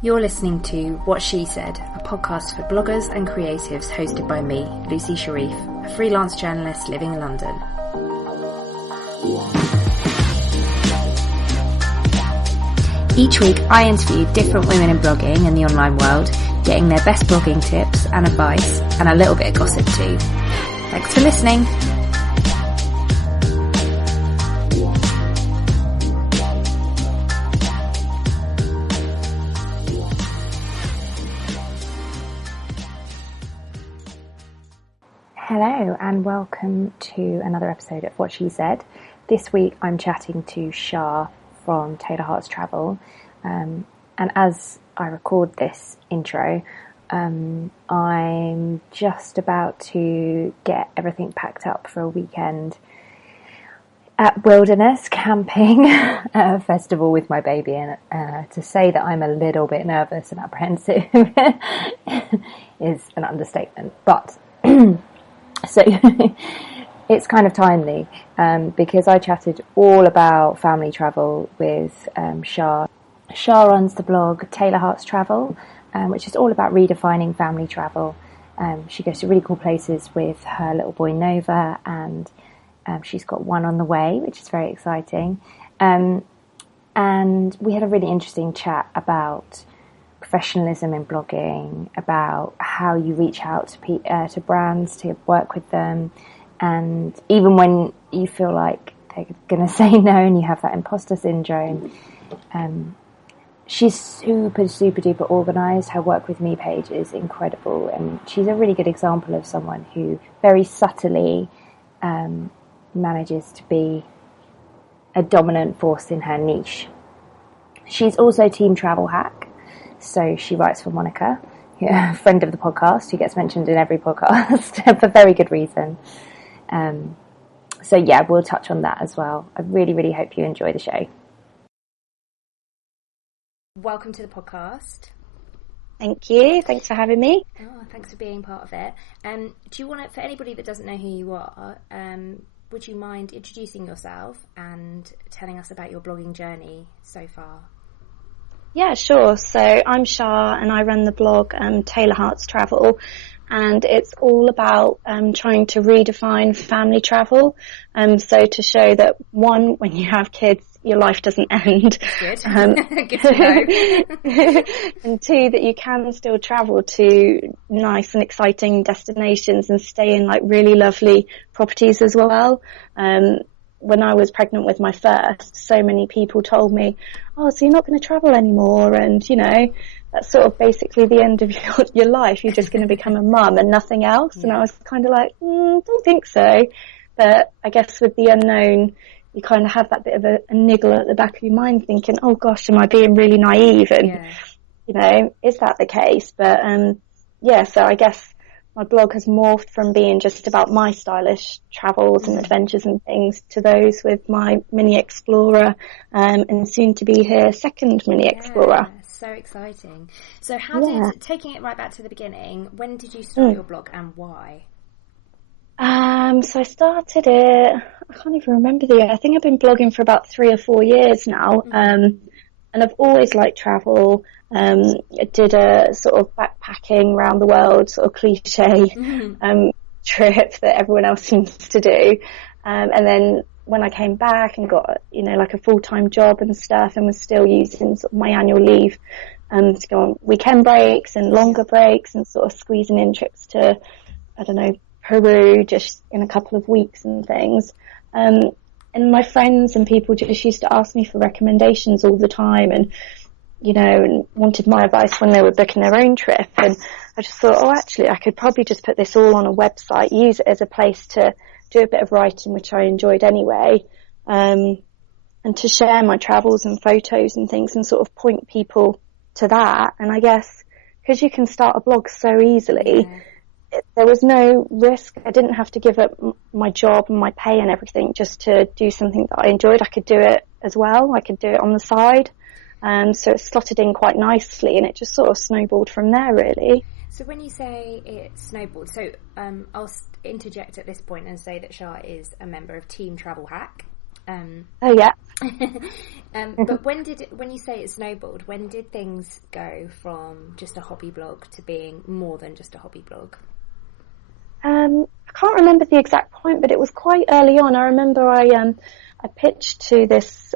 You're listening to What She Said, a podcast for bloggers and creatives hosted by me, Lucy Sharif, a freelance journalist living in London. Each week I interview different women in blogging and the online world, getting their best blogging tips and advice, and a little bit of gossip too. Thanks for listening. Hello and welcome to another episode of What She Said. This week I'm chatting to Char from Taylor Hearts Travel, and as I record this intro, I'm just about to get everything packed up for a weekend at Wilderness Camping Festival with my baby, and to say that I'm a little bit nervous and apprehensive is an understatement, but so it's kind of timely because I chatted all about family travel with Char. Char runs the blog Taylor Hearts Travel, which is all about redefining family travel. She goes to really cool places with her little boy Nova, and she's got one on the way, which is very exciting. And we had a really interesting chat about professionalism in blogging, about how you reach out to brands to work with them, and even when you feel like they're going to say no and you have that imposter syndrome. She's super duper organised. Her work with me page is incredible, and she's a really good example of someone who very subtly manages to be a dominant force in her niche. She's also Team Travel Hack. So she writes for Monica, a friend of the podcast, who gets mentioned in every podcast for very good reason. So yeah, we'll touch on that as well. I really hope you enjoy the show. Welcome to the podcast. Thank you. Thanks for having me. Oh, thanks for being part of it. Do you want to, for anybody that doesn't know who you are, would you mind introducing yourself and telling us about your blogging journey so far? Yeah, sure. So I'm Char and I run the blog Taylor Hearts Travel, and it's all about trying to redefine family travel. So to show that, one, when you have kids, your life doesn't end. Good. Good to know. And two, that you can still travel to nice and exciting destinations and stay in like really lovely properties as well. When I was pregnant with my first, so many people told me, oh, so you're not going to travel anymore, and you know, that's sort of basically the end of your life. You're just going to become a mum and nothing else. Yeah. And I was kind of like, don't think so. But I guess with the unknown, you kind of have that bit of a niggle at the back of your mind thinking, oh gosh, am I being really naive? And, you know, is that the case? But, yeah, so I guess my blog has morphed from being just about my stylish travels and adventures and things to those with my Mini Explorer, and soon to be here second Mini Explorer. So exciting. So how did, taking it right back to the beginning, when did you start your blog and why? So I started it, I can't even remember the year. I think I've been blogging for about 3 or 4 years now. And I've always liked travel. I did a sort of backpacking around the world, sort of cliche trip that everyone else seems to do. And then when I came back and got, you know, like a full-time job and stuff, and was still using sort of my annual leave to go on weekend breaks and longer breaks and sort of squeezing in trips to, I don't know, Peru just in a couple of weeks and things. And my friends and people just used to ask me for recommendations all the time, and, you know, and wanted my advice when they were booking their own trip. And I just thought, oh, actually, I could probably just put this all on a website, use it as a place to do a bit of writing, which I enjoyed anyway, and to share my travels and photos and things and sort of point people to that. And I guess because you can start a blog so easily, there was no risk. I didn't have to give up my job and my pay and everything just to do something that I enjoyed. I could do it as well. I could do it on the side. So it slotted in quite nicely, and it just sort of snowballed from there, really. So when you say it snowballed, so I'll interject at this point and say that Char is a member of Team Travel Hack. Oh yeah. But when you say it snowballed, when did things go from just a hobby blog to being more than just a hobby blog? I can't remember the exact point, but it was quite early on. I remember I pitched to this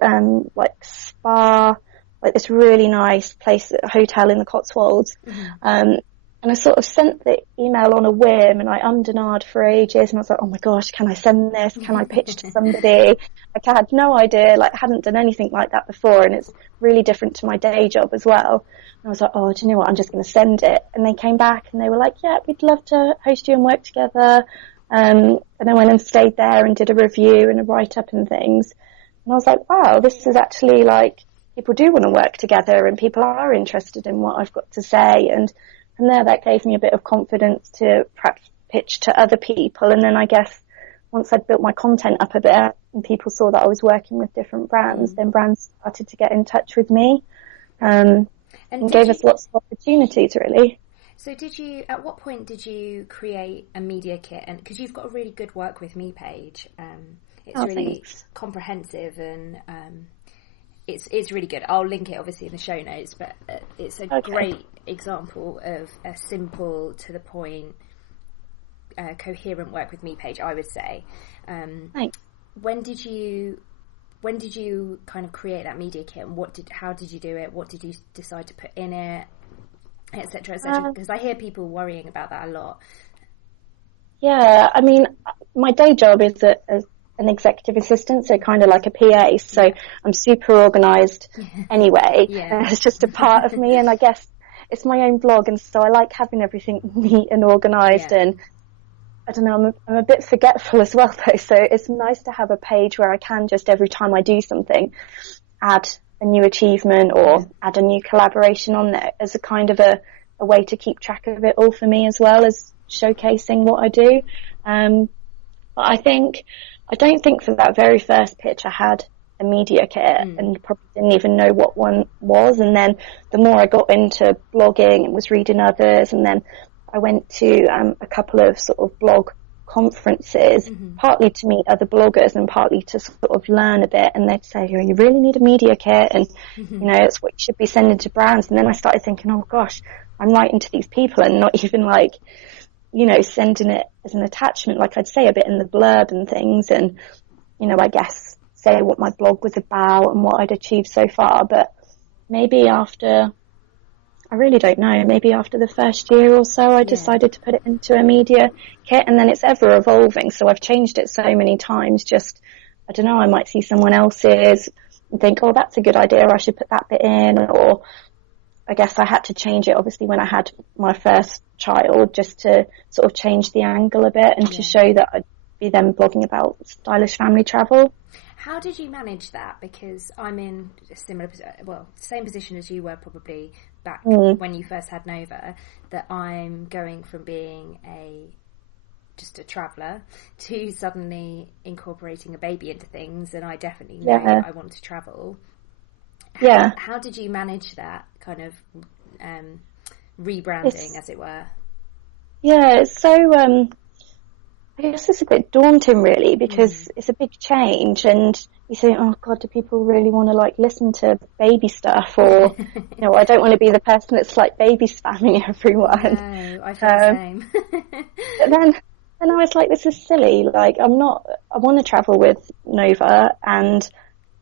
like spa, like this really nice place, a hotel in the Cotswolds. And I sort of sent the email on a whim, and I ummed and ahed for ages, and I was like, oh my gosh, can I send this? Can I pitch to somebody? Like, I had no idea, like, hadn't done anything like that before, and it's really different to my day job as well. And I was like, oh, do you know what? I'm just going to send it. And they came back and they were like, yeah, we'd love to host you and work together. And I went and stayed there and did a review and a write-up and things. And I was like, wow, this is actually like, people do want to work together and people are interested in what I've got to say. And from there, that gave me a bit of confidence to perhaps pitch to other people. And then I guess once I'd built my content up a bit and people saw that I was working with different brands, then brands started to get in touch with me and gave us lots of opportunities, really. So at what point did you create a media kit? And because you've got a really good Work With Me page, it's really thanks. comprehensive and it's really good. I'll link it obviously in the show notes, but it's a great example of a simple, to the point, coherent Work With Me page, I would say. Thanks. When did you kind of create that media kit, and how did you do it? What did you decide to put in it, etc., etc.? Because I hear people worrying about that a lot. Yeah, I mean, my day job is an executive assistant, so kind of like a PA, so I'm super organised anyway. It's just a part of me, and I guess it's my own blog, and so I like having everything neat and organised, and I don't know, I'm a bit forgetful as well though, so it's nice to have a page where I can just, every time I do something, add a new achievement or add a new collaboration on there as a kind of a way to keep track of it all for me, as well as showcasing what I do. But I don't think for that very first pitch I had a media kit and probably didn't even know what one was. And then the more I got into blogging and was reading others, and then I went to a couple of sort of blog conferences, partly to meet other bloggers and partly to sort of learn a bit. And they'd say, you really need a media kit, and you know, it's what you should be sending to brands. And then I started thinking, oh gosh, I'm writing to these people and not even like, you know, sending it as an attachment, like I'd say a bit in the blurb and things, and, you know, I guess say what my blog was about and what I'd achieved so far. But maybe after, I really don't know, maybe after the first year or so, I decided to put it into a media kit, and then it's ever evolving. So I've changed it so many times. Just, I don't know, I might see someone else's and think, oh, that's a good idea, I should put that bit in. Or I guess I had to change it, obviously, when I had my first child, just to sort of change the angle a bit and to show that I'd be then blogging about stylish family travel. How did you manage that? Because I'm in a same position as you were probably back when you first had Nova, that I'm going from being just a traveller to suddenly incorporating a baby into things, and I definitely know that I want to travel. How did you manage that kind of rebranding, as it were? Yeah, it's so I guess it's a bit daunting, really, because it's a big change, and you think, oh God, do people really want to like listen to baby stuff? Or, you know, I don't want to be the person that's like baby spamming everyone. No, I feel the same. But then I was like, this is silly. Like, I want to travel with Nova, and,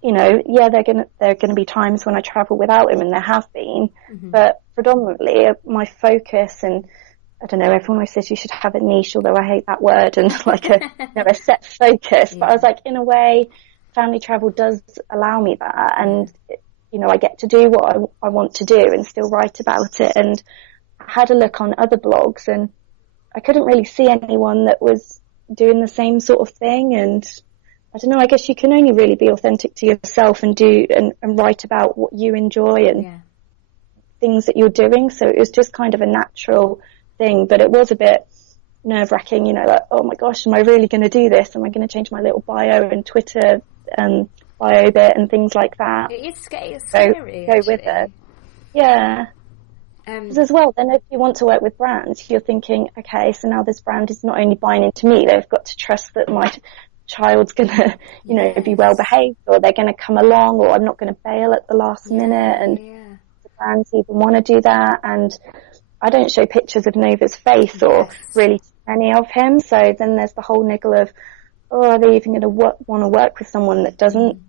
you know, there are gonna be times when I travel without him, and there have been, but predominantly my focus, and I don't know, everyone always says you should have a niche, although I hate that word, and like a set focus. But I was like, in a way, family travel does allow me that, and you know, I get to do what I want to do and still write about it. And I had a look on other blogs, and I couldn't really see anyone that was doing the same sort of thing. And I don't know, I guess you can only really be authentic to yourself and do and write about what you enjoy and things that you're doing. So it was just kind of a natural thing, but it was a bit nerve-wracking, you know, like, oh my gosh, am I really going to do this? Am I going to change my little bio and Twitter bio bit and things like that? It's scary, go with it. Yeah. As well, then if you want to work with brands, you're thinking, okay, so now this brand is not only buying into me, they've got to trust that my child's gonna, be well behaved, or they're gonna come along, or I'm not gonna bail at the last minute, and the brands even want to do that. And I don't show pictures of Nova's face or really any of him. So then there's the whole niggle of, are they even going to want to work with someone that doesn't,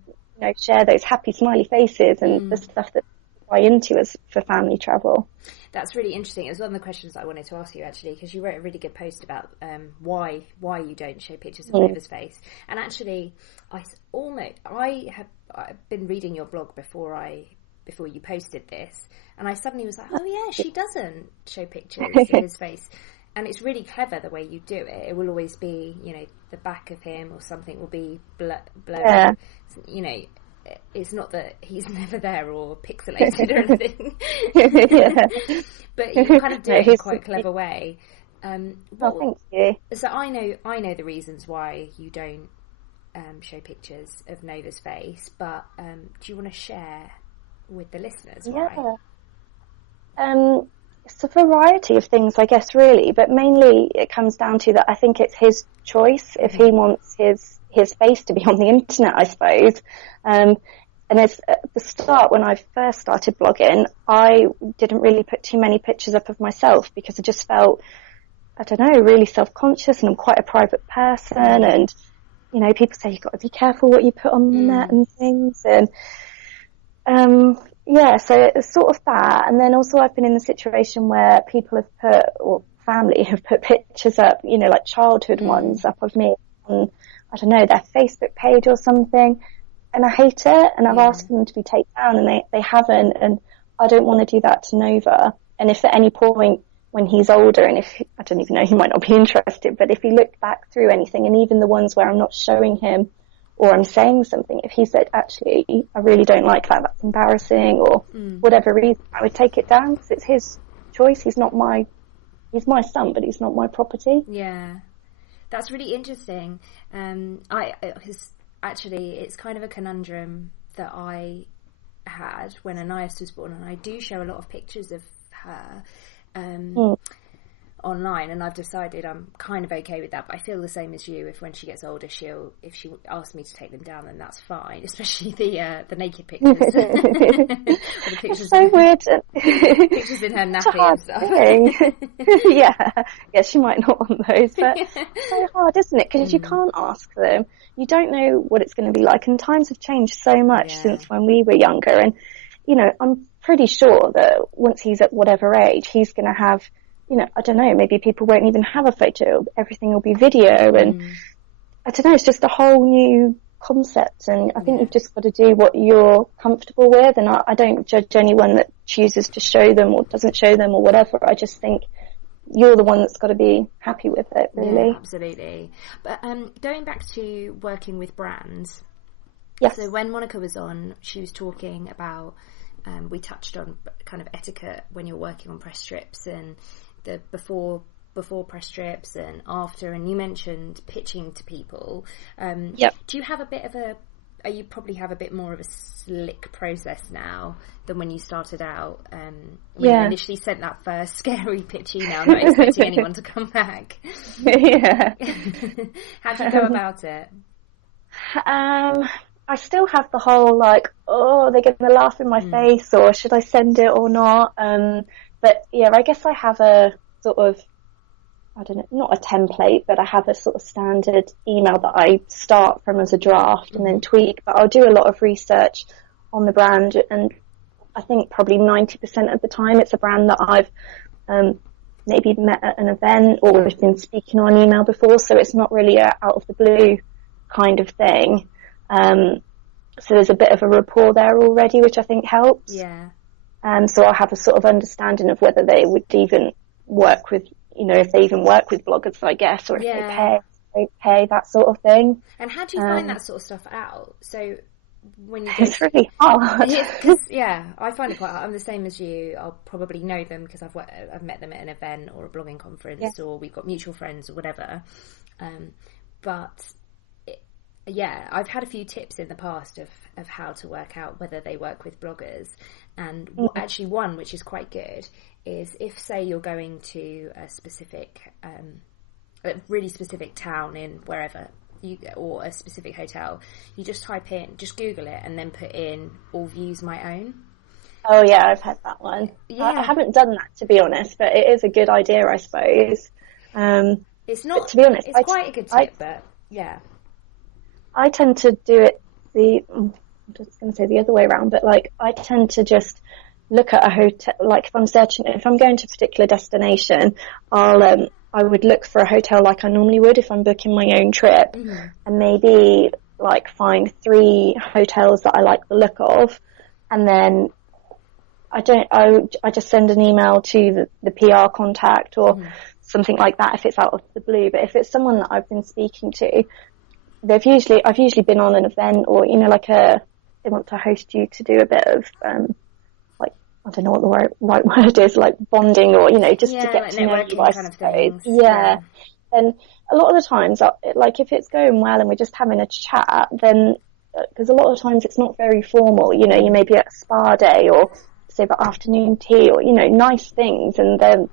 share those happy smiley faces and the stuff that I buy into as for family travel. That's really interesting. It was one of the questions I wanted to ask you, actually, because you wrote a really good post about why you don't show pictures of Nova's face. And actually, I've been reading your blog before you posted this, and I suddenly was like, oh yeah, she doesn't show pictures of his face. And it's really clever the way you do it. It will always be, the back of him or something will be blurred. Yeah. It's not that he's never there or pixelated or anything. But you kind of do it in quite a clever way. Thank you. So I know the reasons why you don't show pictures of Nova's face, but do you want to share with the listeners why? It's a variety of things, I guess, really, but mainly it comes down to that I think it's his choice if he wants his face to be on the internet, I suppose. And at the start, when I first started blogging, I didn't really put too many pictures up of myself because I just felt, I don't know, really self-conscious, and I'm quite a private person, and, people say you've got to be careful what you put on the net and things, and so it's sort of that. And then also I've been in the situation where people have put, or family have put pictures up, like childhood ones up of me on, I don't know, their Facebook page or something. And I hate it. And I've asked for them to be taken down, and they haven't. And I don't want to do that to Nova. And if at any point when he's older, and if, I don't even know, he might not be interested, but if he looked back through anything, and even the ones where I'm not showing him or I'm saying something, if he said, actually, I really don't like that, that's embarrassing, or whatever reason, I would take it down, because it's his choice. He's my son, but he's not my property. Yeah, that's really interesting. Because actually, it's kind of a conundrum that I had when Anias was born, and I do show a lot of pictures of her online, and I've decided I'm kind of okay with that, but I feel the same as you. If when she gets older, if she asks me to take them down, then that's fine, especially the naked pictures. Or the pictures, it's so weird. Pictures in her nappy and stuff. Yeah, she might not want those, but it's so hard, isn't it? Because if you can't ask them, you don't know what it's going to be like, and times have changed so much since when we were younger, and I'm pretty sure that once he's at whatever age, he's going to have, I don't know, maybe people won't even have a photo. Everything will be video. And I don't know, it's just a whole new concept. And I think you've just got to do what you're comfortable with. And I don't judge anyone that chooses to show them or doesn't show them or whatever. I just think you're the one that's got to be happy with it, really. Yeah, absolutely. But going back to working with brands. Yes. So when Monica was on, she was talking about, we touched on kind of etiquette when you're working on press strips, and the before press strips and after, and you mentioned pitching to people. Do you have you probably have a bit more of a slick process now than when you started out, when you initially sent that first scary pitch email, not expecting anyone to come back? How do you go about it? I still have the whole they're going to laugh in my face, or should I send it or not? But I guess I have a sort of, I don't know, not a template, but I have a sort of standard email that I start from as a draft and then tweak. But I'll do a lot of research on the brand, and I think probably 90% of the time it's a brand that I've maybe met at an event or we've been speaking on email before, so it's not really a out of the blue kind of thing. So there's a bit of a rapport there already, which I think helps. Yeah. So I'll have a sort of understanding of whether they would even work with, if they even work with bloggers, I guess, or if they pay, that sort of thing. And how do you find that sort of stuff out? So when you it's really hard. I find it quite hard. I'm the same as you. I'll probably know them because I've met them at an event or a blogging conference, or we've got mutual friends or whatever. I've had a few tips in the past of how to work out whether they work with bloggers. And actually one, which is quite good, is if, say, you're going to a specific, a really specific town in wherever, or a specific hotel, you just just Google it and then put in "all views my own." Oh yeah, I've had that one. Yeah. I haven't done that, to be honest, but it is a good idea, I suppose. It's not, to be honest, it's quite a good tip, but yeah. I tend to do it I'm just going to say the other way around, but like I tend to just look at a hotel, like if I'm going to a particular destination, I would look for a hotel like I normally would if I'm booking my own trip, and maybe like find 3 hotels that I like the look of, and then I just send an email to the PR contact or something like that if it's out of the blue. But if it's someone that I've been speaking to, I've usually been on an event, or like they want to host you to do a bit of like, I don't know what the right word is, like bonding, or just to get like to know you, I kind of suppose. things. Yeah. And a lot of the times, like if it's going well and we're just having a chat, then because a lot of times it's not very formal. You may be at a spa day or say about afternoon tea, or nice things, and they're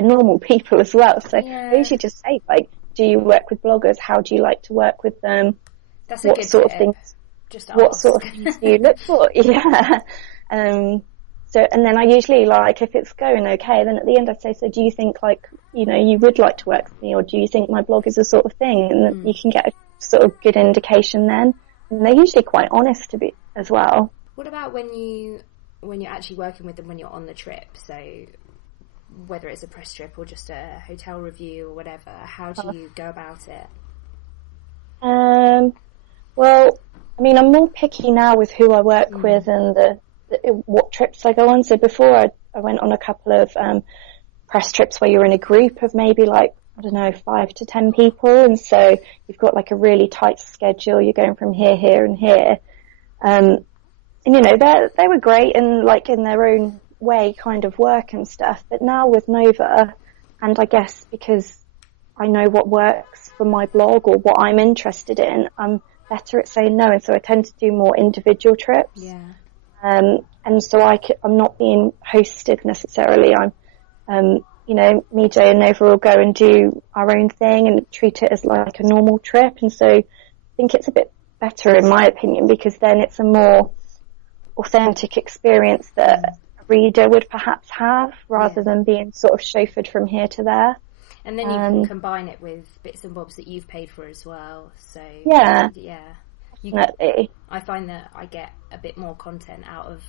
normal people as well. So I usually just say, like, do you work with bloggers? How do you like to work with them? That's a good sort tip. of things? Just what ask. sort of things do you look for? Yeah. So, and then I usually, like, if it's going okay, then at the end I say, so do you think, like, you would like to work with me, or do you think my blog is the sort of thing? And you can get a sort of good indication then. And they're usually quite honest as well. What about when you're actually working with them when you're on the trip? So whether it's a press trip or just a hotel review or whatever, how do you go about it? Well, I mean, I'm more picky now with who I work with and what trips I go on. So before I went on a couple of press trips where you're in a group of maybe like, I don't know, 5 to 10 people, and so you've got like a really tight schedule. You're going from here, here, and here, and they were great and like in their own way, kind of work and stuff. But now with Nova, and I guess because I know what works for my blog or what I'm interested in, I'm better at saying no, and so I tend to do more individual trips. Yeah. And so I'm not being hosted necessarily. Me, Jay, and Nova will go and do our own thing and treat it as like a normal trip. And so I think it's a bit better, in my opinion, because then it's a more authentic experience that a reader would perhaps have, rather than being sort of chauffeured from here to there. And then you can combine it with bits and bobs that you've paid for as well. So Definitely. I find that I get a bit more content out of.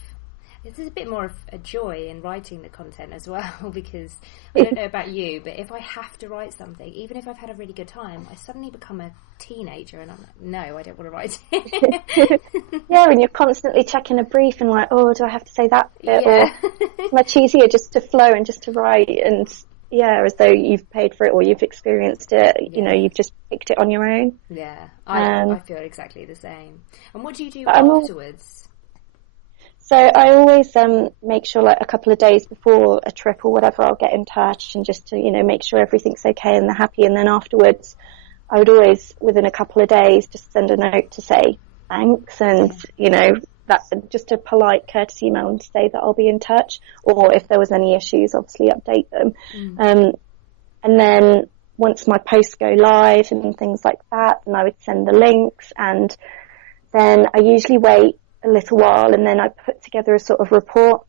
There's a bit more of a joy in writing the content as well, because I don't know about you, but if I have to write something, even if I've had a really good time, I suddenly become a teenager and I'm like, no, I don't want to write it. Yeah, and you're constantly checking a brief and like, oh, do I have to say that bit? Or it's much easier just to flow and just to write, and as though you've paid for it or you've experienced it, you've just picked it on your own. Yeah, I feel exactly the same. And what do you do afterwards? So I always make sure, like, a couple of days before a trip or whatever, I'll get in touch and just to, make sure everything's okay and they're happy. And then afterwards, I would always, within a couple of days, just send a note to say thanks and, that just a polite courtesy email and say that I'll be in touch. Or if there was any issues, obviously update them. And then once my posts go live and things like that, then I would send the links, and then I usually wait a little while, and then I put together a sort of report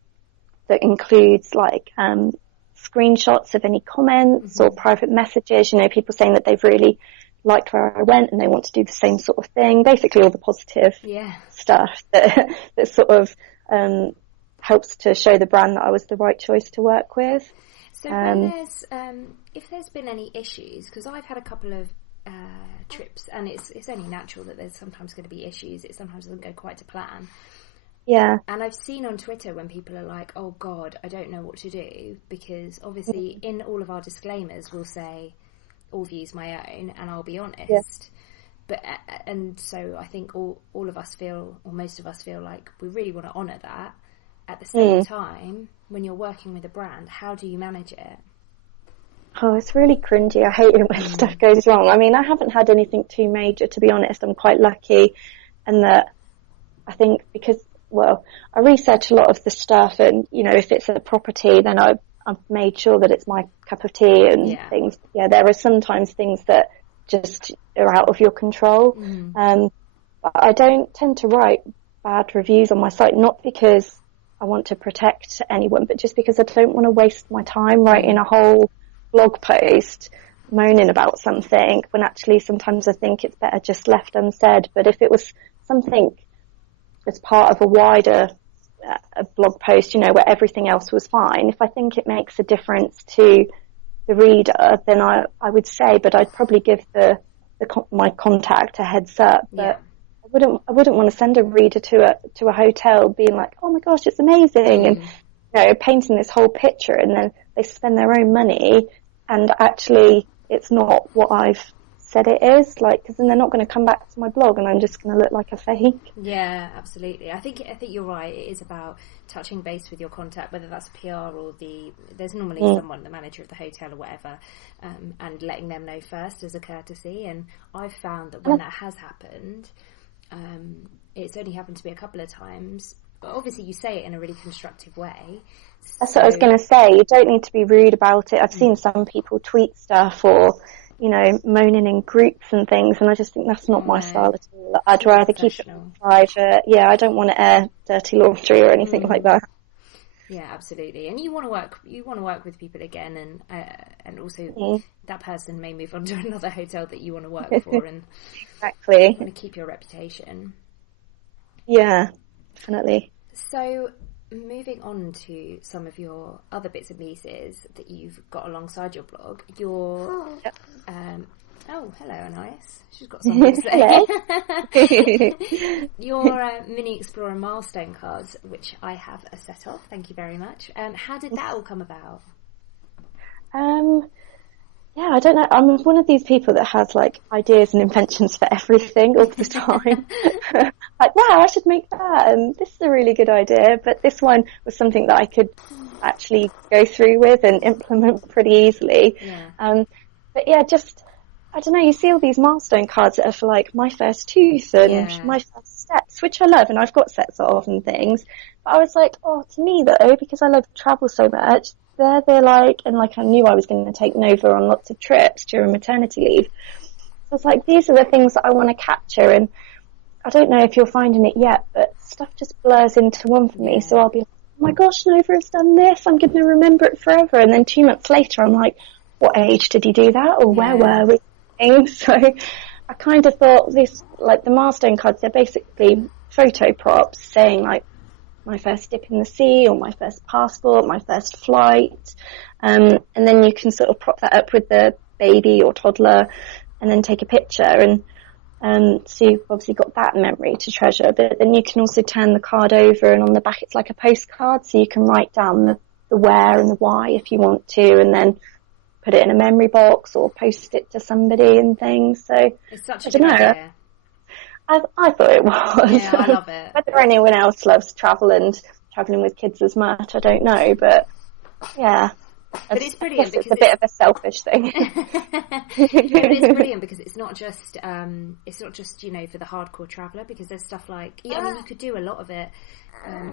that includes like screenshots of any comments or private messages, people saying that they've really liked where I went and they want to do the same sort of thing. Basically all the positive stuff that sort of helps to show the brand that I was the right choice to work with. So when if there's been any issues, because I've had a couple of trips, and it's only natural that there's sometimes going to be issues. It sometimes doesn't go quite to plan. Yeah. And I've seen on Twitter when people are like, oh God, I don't know what to do, because obviously in all of our disclaimers we'll say all views my own, and I'll be honest. Yeah. But and so I think all of us feel, or most of us feel, like we really want to honour that. At the same time, when you're working with a brand, how do you manage it? Oh, it's really cringy. I hate it when stuff goes wrong. I mean, I haven't had anything too major, to be honest. I'm quite lucky, and that I think because, well, I research a lot of the stuff, and if it's a property, then I've made sure that it's my cup of tea and things. Yeah, there are sometimes things that just are out of your control. But I don't tend to write bad reviews on my site, not because I want to protect anyone, but just because I don't want to waste my time writing a whole blog post moaning about something, when actually sometimes I think it's better just left unsaid. But if it was something as part of a wider a blog post, where everything else was fine, if I think it makes a difference to the reader, then I would say, but I'd probably give my contact a heads up. But I wouldn't want to send a reader to a hotel being like, oh my gosh, it's amazing, and painting this whole picture, and then they spend their own money, and actually it's not what I've said it is, because then they're not going to come back to my blog, and I'm just going to look like a fake. Yeah, absolutely. I think you're right. It is about touching base with your contact, whether that's PR or there's normally someone, the manager of the hotel or whatever, and letting them know first as a courtesy. And I've found that when that has happened, it's only happened to me a couple of times, but obviously you say it in a really constructive way. That's what I was going to say. You don't need to be rude about it. I've seen some people tweet stuff or moaning in groups and things, and I just think that's not my style at all. I'd rather keep it private. Yeah, I don't want to air dirty laundry or anything like that. Yeah, absolutely. And you want to work with people again, and also that person may move on to another hotel that you want to work for, and exactly, you want to keep your reputation. Yeah, definitely. So, moving on to some of your other bits and pieces that you've got alongside your blog, hello, Anais. She's got something to say. Your Mini Explorer milestone cards, which I have a set of. Thank you very much. How did that all come about? Yeah, I don't know. I'm one of these people that has ideas and inventions for everything all the time. Wow, I should make that, and this is a really good idea. But this one was something that I could actually go through with and implement pretty easily. Yeah. But yeah, just, I don't know, you see all these milestone cards that are for my first tooth and my first steps, which I love, and I've got sets of and things. But I was like, to me though, because I love to travel so much, they're and I knew I was going to take Nova on lots of trips during maternity leave. So I was like, these are the things that I want to capture, and I don't know if you're finding it yet, but stuff just blurs into one for me. So I'll be like, oh my gosh, Nova has done this, I'm going to remember it forever. And then 2 months later, I'm like, what age did he do that? Or where were we? So I kind of thought this, the milestone cards, they're basically photo props saying my first dip in the sea, or my first passport, my first flight. And then you can sort of prop that up with the baby or toddler and then take a picture. And so you've obviously got that memory to treasure, but then you can also turn the card over, and on the back it's like a postcard, so you can write down the where and the why if you want to, and then put it in a memory box or post it to somebody and things. So it's such a good idea. I thought it was. Yeah, I love it. Whether anyone else loves travelling with kids as much, I don't know, but yeah. But it's brilliant because it's a bit of a selfish thing. It is brilliant because it's not just for the hardcore traveller, because there's stuff you could do a lot of it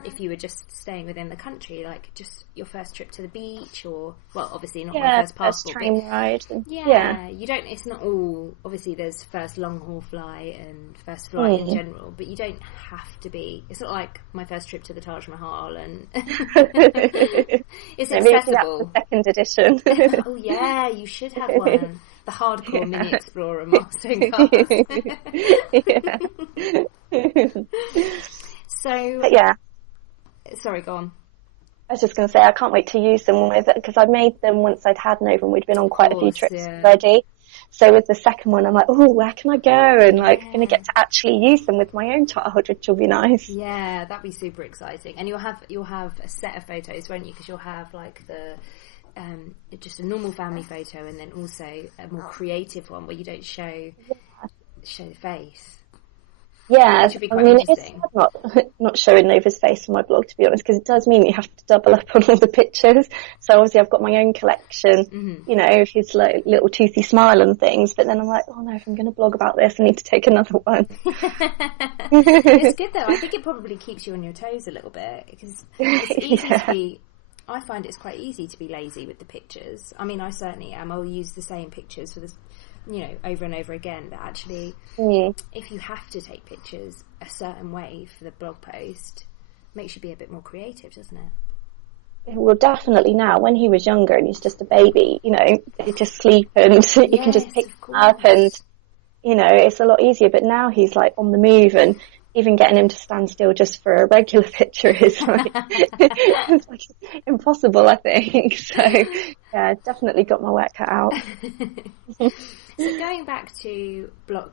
if you were just staying within the country, just your first trip to the beach, or obviously not my first passport, train ride. You don't. It's not all. Obviously, there's first long haul flight and first flight in general, but you don't have to be. It's not like my first trip to the Taj Mahal, and it's accessible. That's the second edition. Oh yeah, you should have one. The hardcore Mini Explorer milestone cards. So, yeah. Sorry, go on. I was just going to say, I can't wait to use them because I made them once I'd had Nova, and we'd been on quite a few trips already. So with the second one, I'm like, oh, where can I go? And going to get to actually use them with my own child, which will be nice. Yeah, that'd be super exciting. And you'll have a set of photos, won't you? Because you'll have the just a normal family photo, and then also a more creative one where you don't show the face. Yeah, it's not showing Nova's face on my blog, to be honest, because it does mean you have to double up on all the pictures. So obviously I've got my own collection, his little toothy smile and things, but then I'm like, oh no, if I'm going to blog about this, I need to take another one. It's good though. I think it probably keeps you on your toes a little bit, because it's easy to be... I find it's quite easy to be lazy with the pictures. I mean, I certainly am. I'll use the same pictures over and over again, but actually if you have to take pictures a certain way for the blog post, it makes you be a bit more creative, doesn't it? Well, definitely now. When he was younger and he's just a baby, they just sleep and you can just pick them up and, it's a lot easier. But now he's like on the move, and even getting him to stand still just for a regular picture is like, it's like impossible, I think. So, yeah, definitely got my work cut out. So going back to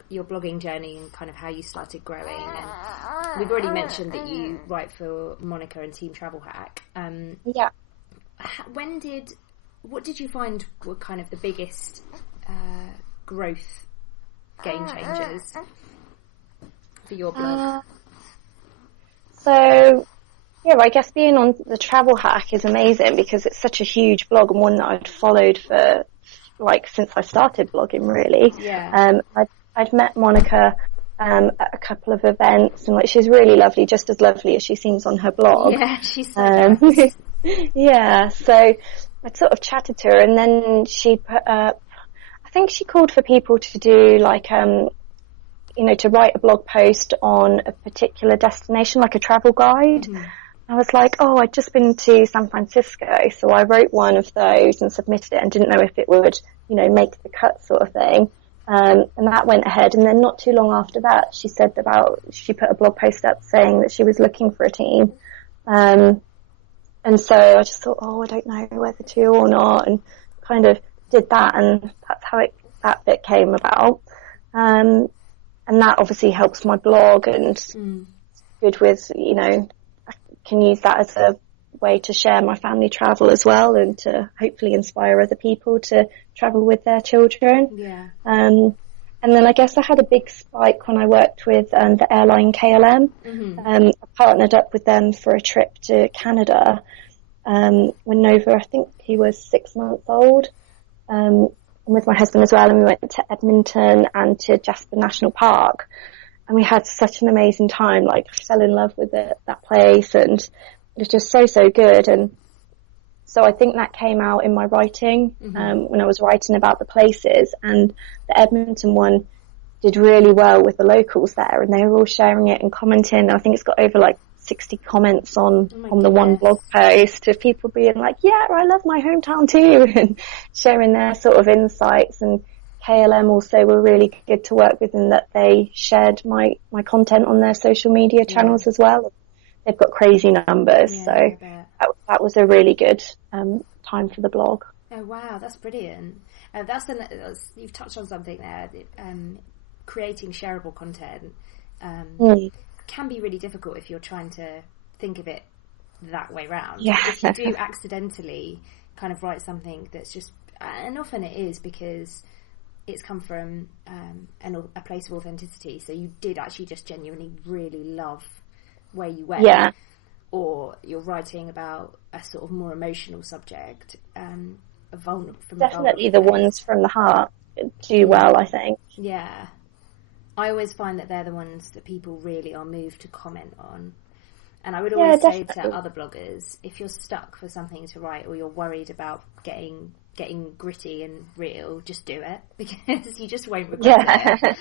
your blogging journey and kind of how you started growing, and we've already mentioned that you write for Monica and Team Travel Hack. Yeah. What did you find were kind of the biggest growth game changers for your blog? I guess being on the Travel Hack is amazing because it's such a huge blog and one that I'd followed for since I started blogging, really. Yeah. I'd met Monica at a couple of events, and she's really lovely, just as lovely as she seems on her blog. Yeah, she's so nice. Yeah, so I'd sort of chatted to her, and then she put up, I think she called for people to do to write a blog post on a particular destination, like a travel guide. Mm-hmm. I was like, I'd just been to San Francisco, so I wrote one of those and submitted it and didn't know if it would, make the cut sort of thing. And that went ahead. And then not too long after that, she put a blog post up saying that she was looking for a team. And so I just thought, I don't know whether to or not, and kind of did that, and that's how that bit came about. And that obviously helps my blog and good with, can use that as a way to share my family travel as well, and to hopefully inspire other people to travel with their children. Yeah. And then I guess I had a big spike when I worked with the airline KLM. Mm-hmm. I partnered up with them for a trip to Canada when Nova, I think he was 6 months old, and with my husband as well, and we went to Edmonton and to Jasper National Park. And we had such an amazing time. I fell in love with that place, and it was just so, so good. And so I think that came out in my writing, when I was writing about the places. And the Edmonton one did really well with the locals there, and they were all sharing it and commenting. I think it's got over 60 comments on the one blog post of people being like, yeah, I love my hometown too, and sharing their sort of insights. And KLM also were really good to work with in that they shared my content on their social media channels as well. They've got crazy numbers, so that was a really good time for the blog. Oh wow, that's brilliant. You've touched on something there. Creating shareable content can be really difficult if you're trying to think of it that way round. Yeah. If you do accidentally kind of write something that's just, and often it is because it's come from a place of authenticity, so you did actually just genuinely really love where you went, or you're writing about a sort of more emotional subject, definitely the ones from the heart do well, I think. Yeah, I always find that they're the ones that people really are moved to comment on. And I would always say to other bloggers, if you're stuck for something to write, or you're worried about getting gritty and real, just do it, because you just won't regret it.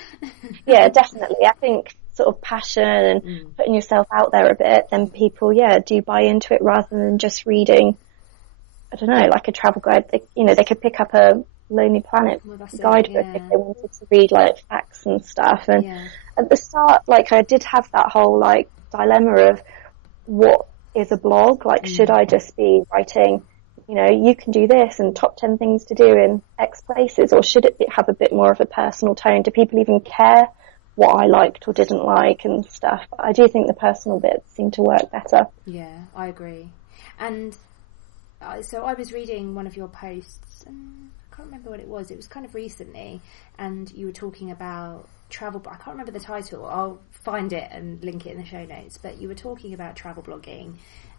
Yeah, definitely. I think sort of passion and putting yourself out there a bit, then people, do buy into it rather than just reading, I don't know, like a travel guide. They could pick up a Lonely Planet guidebook if they wanted to read facts and stuff. And at the start, I did have that whole dilemma of what is a blog? Should I just be writing, you can do this and top 10 things to do in X places, or should it have a bit more of a personal tone? Do people even care what I liked or didn't like and stuff? But I do think the personal bits seem to work better. Yeah, I agree. And so I was reading one of your posts, I can't remember what it was kind of recently, and you were talking about travel, but I can't remember the title. I'll find it and link it in the show notes, but you were talking about travel blogging,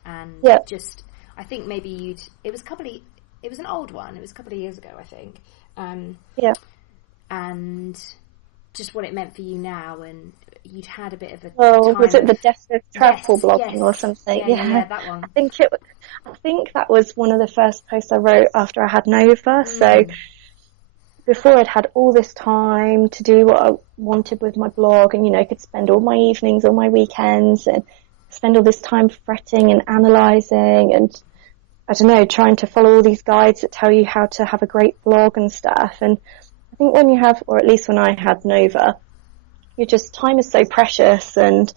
and just, I think maybe it was an old one, it was a couple of years ago, I think, and just what it meant for you now, and you'd had a bit of a time. Was it the death of travel blogging or something? Yeah, that one. I think that was one of the first posts I wrote after I had Nova, so before I'd had all this time to do what I wanted with my blog, and, you know, could spend all my evenings, all my weekends, and spend all this time fretting and analysing and, I don't know, trying to follow all these guides that tell you how to have a great blog and stuff. And I think when you have, or at least when I had Nova, time is so precious, and,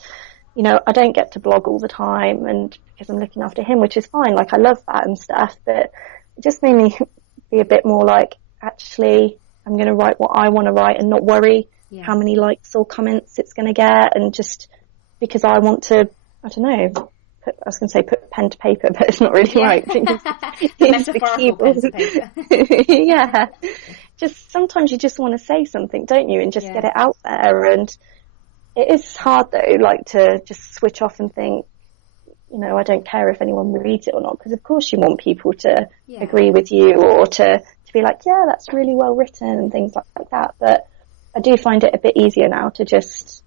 you know, I don't get to blog all the time, and because I'm looking after him, which is fine, like I love that and stuff, but it just made me be a bit more like, actually, I'm going to write what I want to write and not worry how many likes or comments it's going to get, and just because I want to, I don't know, put pen to paper, but it's not really right. The metaphorical pen to paper. Yeah. Just sometimes you just want to say something, don't you, and just get it out there. And it is hard though, like to just switch off and think, you know, I don't care if anyone reads it or not, because of course you want people to agree with you, or to be like, yeah, that's really well written and things like that. But I do find it a bit easier now to just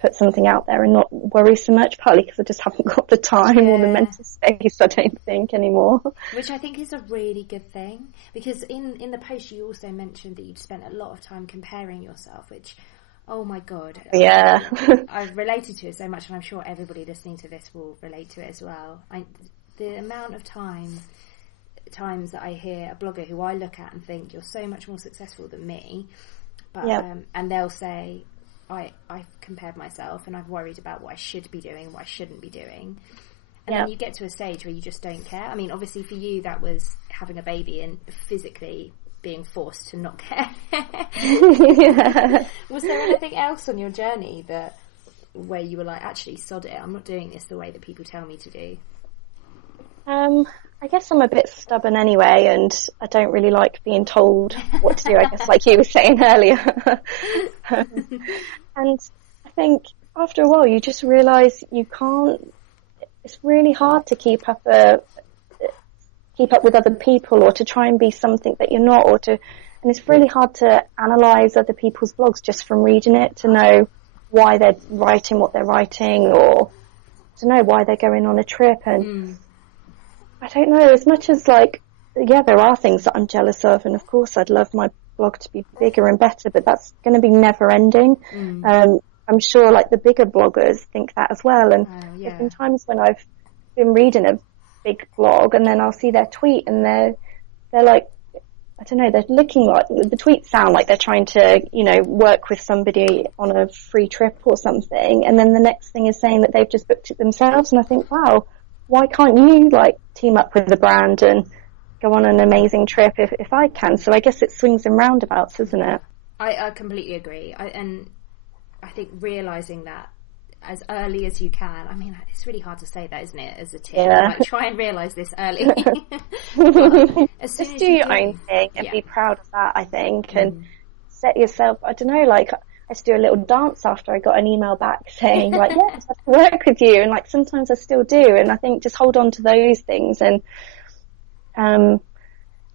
put something out there and not worry so much, partly because I just haven't got the time or the mental space, I don't think, anymore. Which I think is a really good thing, because in the post you also mentioned that you'd spent a lot of time comparing yourself, which, oh my God. Yeah. I've related to it so much, and I'm sure everybody listening to this will relate to it as well. The amount of times that I hear a blogger who I look at and think, you're so much more successful than me, but and they'll say, I've compared myself and I've worried about what I should be doing, what I shouldn't be doing. And then you get to a stage where you just don't care. I mean, obviously for you that was having a baby and physically being forced to not care. Was there anything else on your journey where you were like, actually, sod it, I'm not doing this the way that people tell me to do? I guess I'm a bit stubborn anyway, and I don't really like being told what to do, I guess, like you were saying earlier. And I think after a while you just realise you can't, it's really hard to keep up with other people, or to try and be something that you're not, and it's really hard to analyse other people's blogs just from reading it, to know why they're writing what they're writing, or to know why they're going on a trip. And I don't know, as much as like, there are things that I'm jealous of, and of course I'd love my blog to be bigger and better, but that's going to be never ending. I'm sure like the bigger bloggers think that as well, and there's been times when I've been reading a big blog and then I'll see their tweet and they're like, I don't know, they're looking like, the tweets sound like they're trying to, you know, work with somebody on a free trip or something, and then the next thing is saying that they've just booked it themselves, and I think, wow, why can't you like team up with the brand and go on an amazing trip if I can? So I guess it swings and roundabouts, isn't it? I completely agree. And I think realising that as early as you can, I mean, it's really hard to say that, isn't it, as a teen? Like, try and realise this early. As soon just as do your own thing and be proud of that, I think, and set yourself, I don't know, like, I used to do a little dance after I got an email back saying, like, yes, I can work with you, and like sometimes I still do, and I think just hold on to those things. And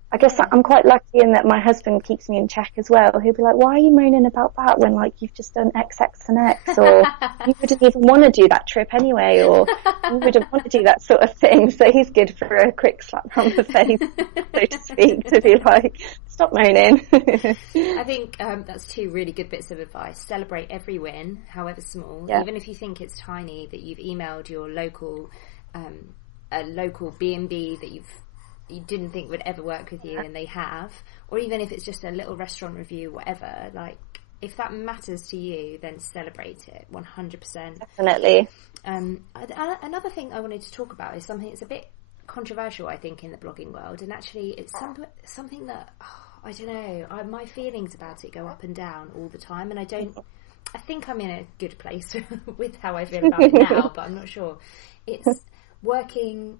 I guess I'm quite lucky in that my husband keeps me in check as well. He'll be like, why are you moaning about that when like you've just done X, X and X, or you wouldn't even want to do that trip anyway, or you wouldn't want to do that sort of thing. So he's good for a quick slap on the face, so to speak, to be like, stop moaning. I think that's two really good bits of advice. Celebrate every win, however small, even if you think it's tiny, that you've emailed your local a local B&B that you didn't think would ever work with you, and they have, or even if it's just a little restaurant review, whatever, like, if that matters to you, then celebrate it 100%. Definitely. Another thing I wanted to talk about is something that's a bit controversial, I think, in the blogging world, and actually it's something that, I don't know, my feelings about it go up and down all the time, and I think I'm in a good place with how I feel about it now, but I'm not sure. It's working...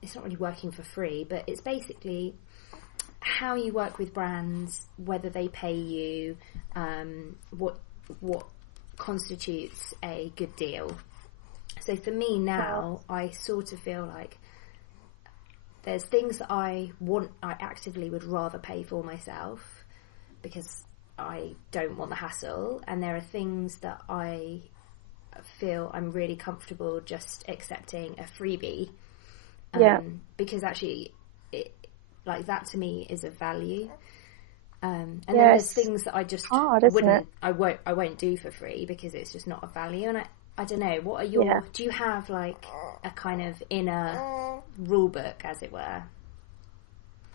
it's not really working for free, but it's basically how you work with brands, whether they pay you, what constitutes a good deal. So for me now, I sort of feel like there's things that I actively would rather pay for myself because I don't want the hassle, and there are things that I feel I'm really comfortable just accepting a freebie. Because actually, like, that to me is a value. And then there's things that I just hard, I won't do for free because it's just not of value. And I don't know, what are your, do you have like a kind of inner rule book, as it were?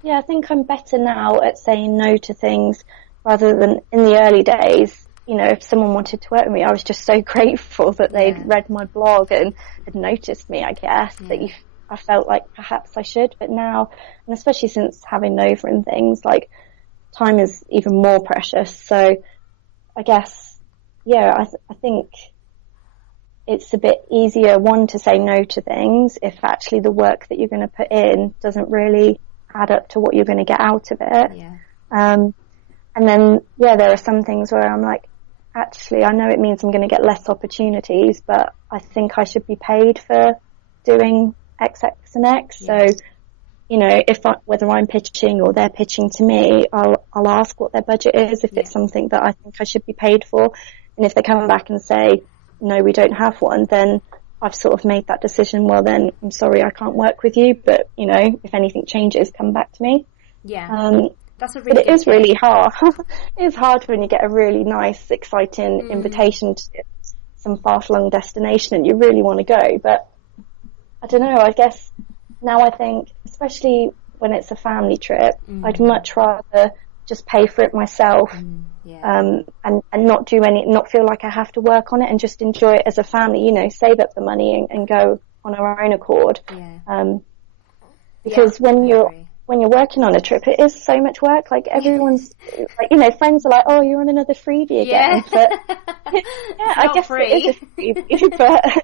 Yeah, I think I'm better now at saying no to things rather than in the early days. You know, if someone wanted to work with me, I was just so grateful that they'd read my blog and had noticed me, I guess, that I felt like perhaps I should. But now, and especially since having Nova and things, like, time is even more precious. So I guess, I think it's a bit easier, one, to say no to things if actually the work that you're going to put in doesn't really add up to what you're going to get out of it. Yeah. And then, there are some things where I'm like, actually, I know it means I'm going to get less opportunities, but I think I should be paid for doing X, X, and X. Yeah. So, you know, whether I'm pitching or they're pitching to me, I'll ask what their budget is if it's something that I think I should be paid for. And if they come back and say, no, we don't have one, then I've sort of made that decision. Well, then I'm sorry, I can't work with you. But, you know, if anything changes, come back to me. Yeah. That's a really but it is really hard. It is hard when you get a really nice, exciting invitation to some far-flung destination and you really want to go. But I don't know, I guess now I think, especially when it's a family trip, I'd much rather just pay for it myself and not feel like I have to work on it and just enjoy it as a family, you know, save up the money and go on our own accord. Yeah. Because when you're working on a trip, it is so much work. Like, everyone's, like, you know, friends are like, oh, you're on another freebie again. But I guess free. It is a freebie, but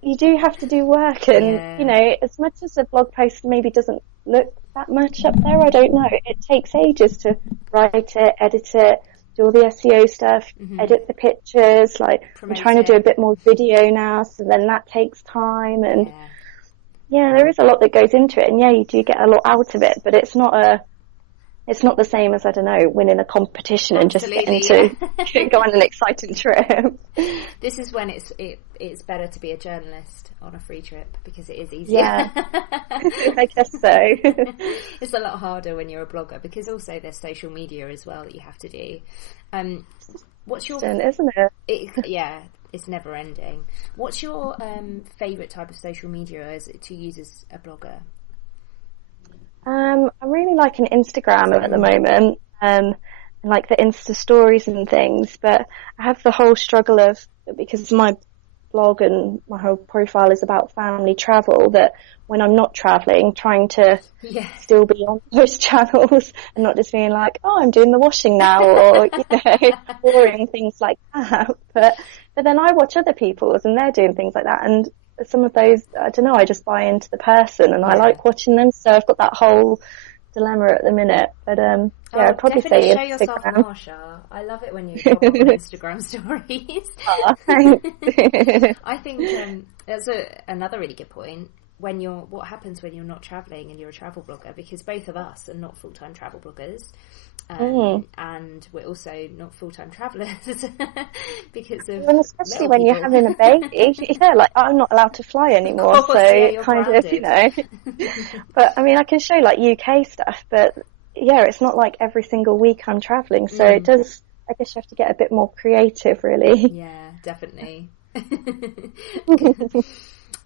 you do have to do work. And, you know, as much as a blog post maybe doesn't look that much up there, I don't know. It takes ages to write it, edit it, do all the SEO stuff, edit the pictures. Like, I'm trying to do a bit more video now, so then that takes time. And there is a lot that goes into it, and you do get a lot out of it, but it's not the same as, I don't know, winning a competition and just getting to go on an exciting trip. This is when it's better to be a journalist on a free trip, because it is easier. Yeah, I guess so. It's a lot harder when you're a blogger, because also there's social media as well that you have to do. What's your... Isn't it? It's never ending. What's your favourite type of social media to use as a blogger? I'm really liking Instagram at the moment, and like the Insta stories and things, but I have the whole struggle of, because my blog and my whole profile is about family travel, that when I'm not travelling, trying to still be on those channels and not just being like, oh, I'm doing the washing now, or, you know, boring things like that. But then I watch other people's and they're doing things like that, and some of those, I don't know, I just buy into the person and I like watching them, so I've got that whole dilemma at the minute. But I'd probably say show yourself more, Char. I love it when you pop up on Instagram stories. Oh, thanks. I think that's another really good point. What happens when you're not travelling and you're a travel blogger, because both of us are not full-time travel bloggers, and we're also not full-time travellers because of, and especially when you're having a baby, like, I'm not allowed to fly anymore, of course, so kind of, you know. But I mean, I can show like UK stuff, but it's not like every single week I'm travelling, so it does. I guess you have to get a bit more creative, really. Yeah, definitely.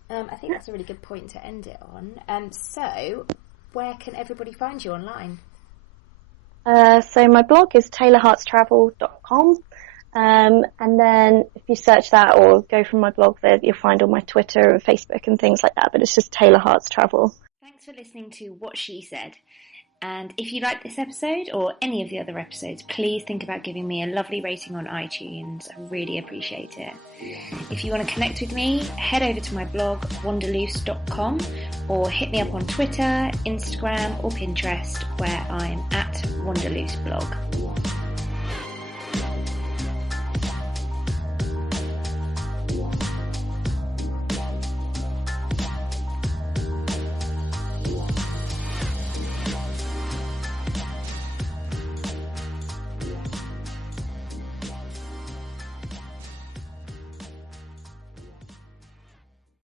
I think that's a really good point to end it on. So, where can everybody find you online? So my blog is taylorhartstravel.com, and then if you search that or go from my blog there, you'll find all my Twitter and Facebook and things like that, but it's just Taylor Harts Travel. Thanks for listening to What She Said. And if you like this episode or any of the other episodes, please think about giving me a lovely rating on iTunes. I really appreciate it. If you want to connect with me, head over to my blog, wanderloose.com, or hit me up on Twitter, Instagram, or Pinterest, where I'm at wanderlooseblog.